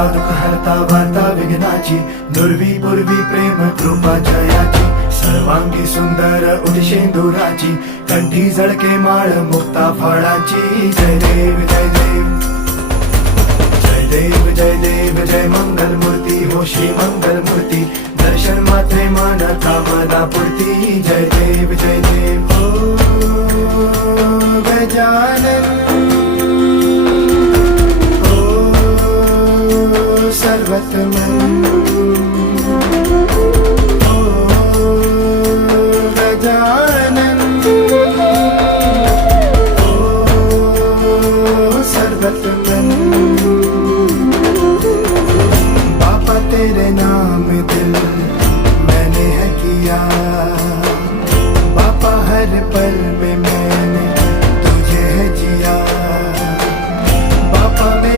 हरता दुःख हरता वार्ता विघ्नाची, दुर्वी पूर्वी प्रेम कृपा जयाची, सर्वांगी सुंदर उदिशेंदुराची, कंठी झळके माळ मुक्ता फळाची. जय देव जय देव जय देव जय देव जय मंगल मूर्ती हो श्री मंगल मूर्ती, दर्शन मात्रे मन कामना पूर्ती. जय देव जय देव हो गजानन हो सर्वतमन.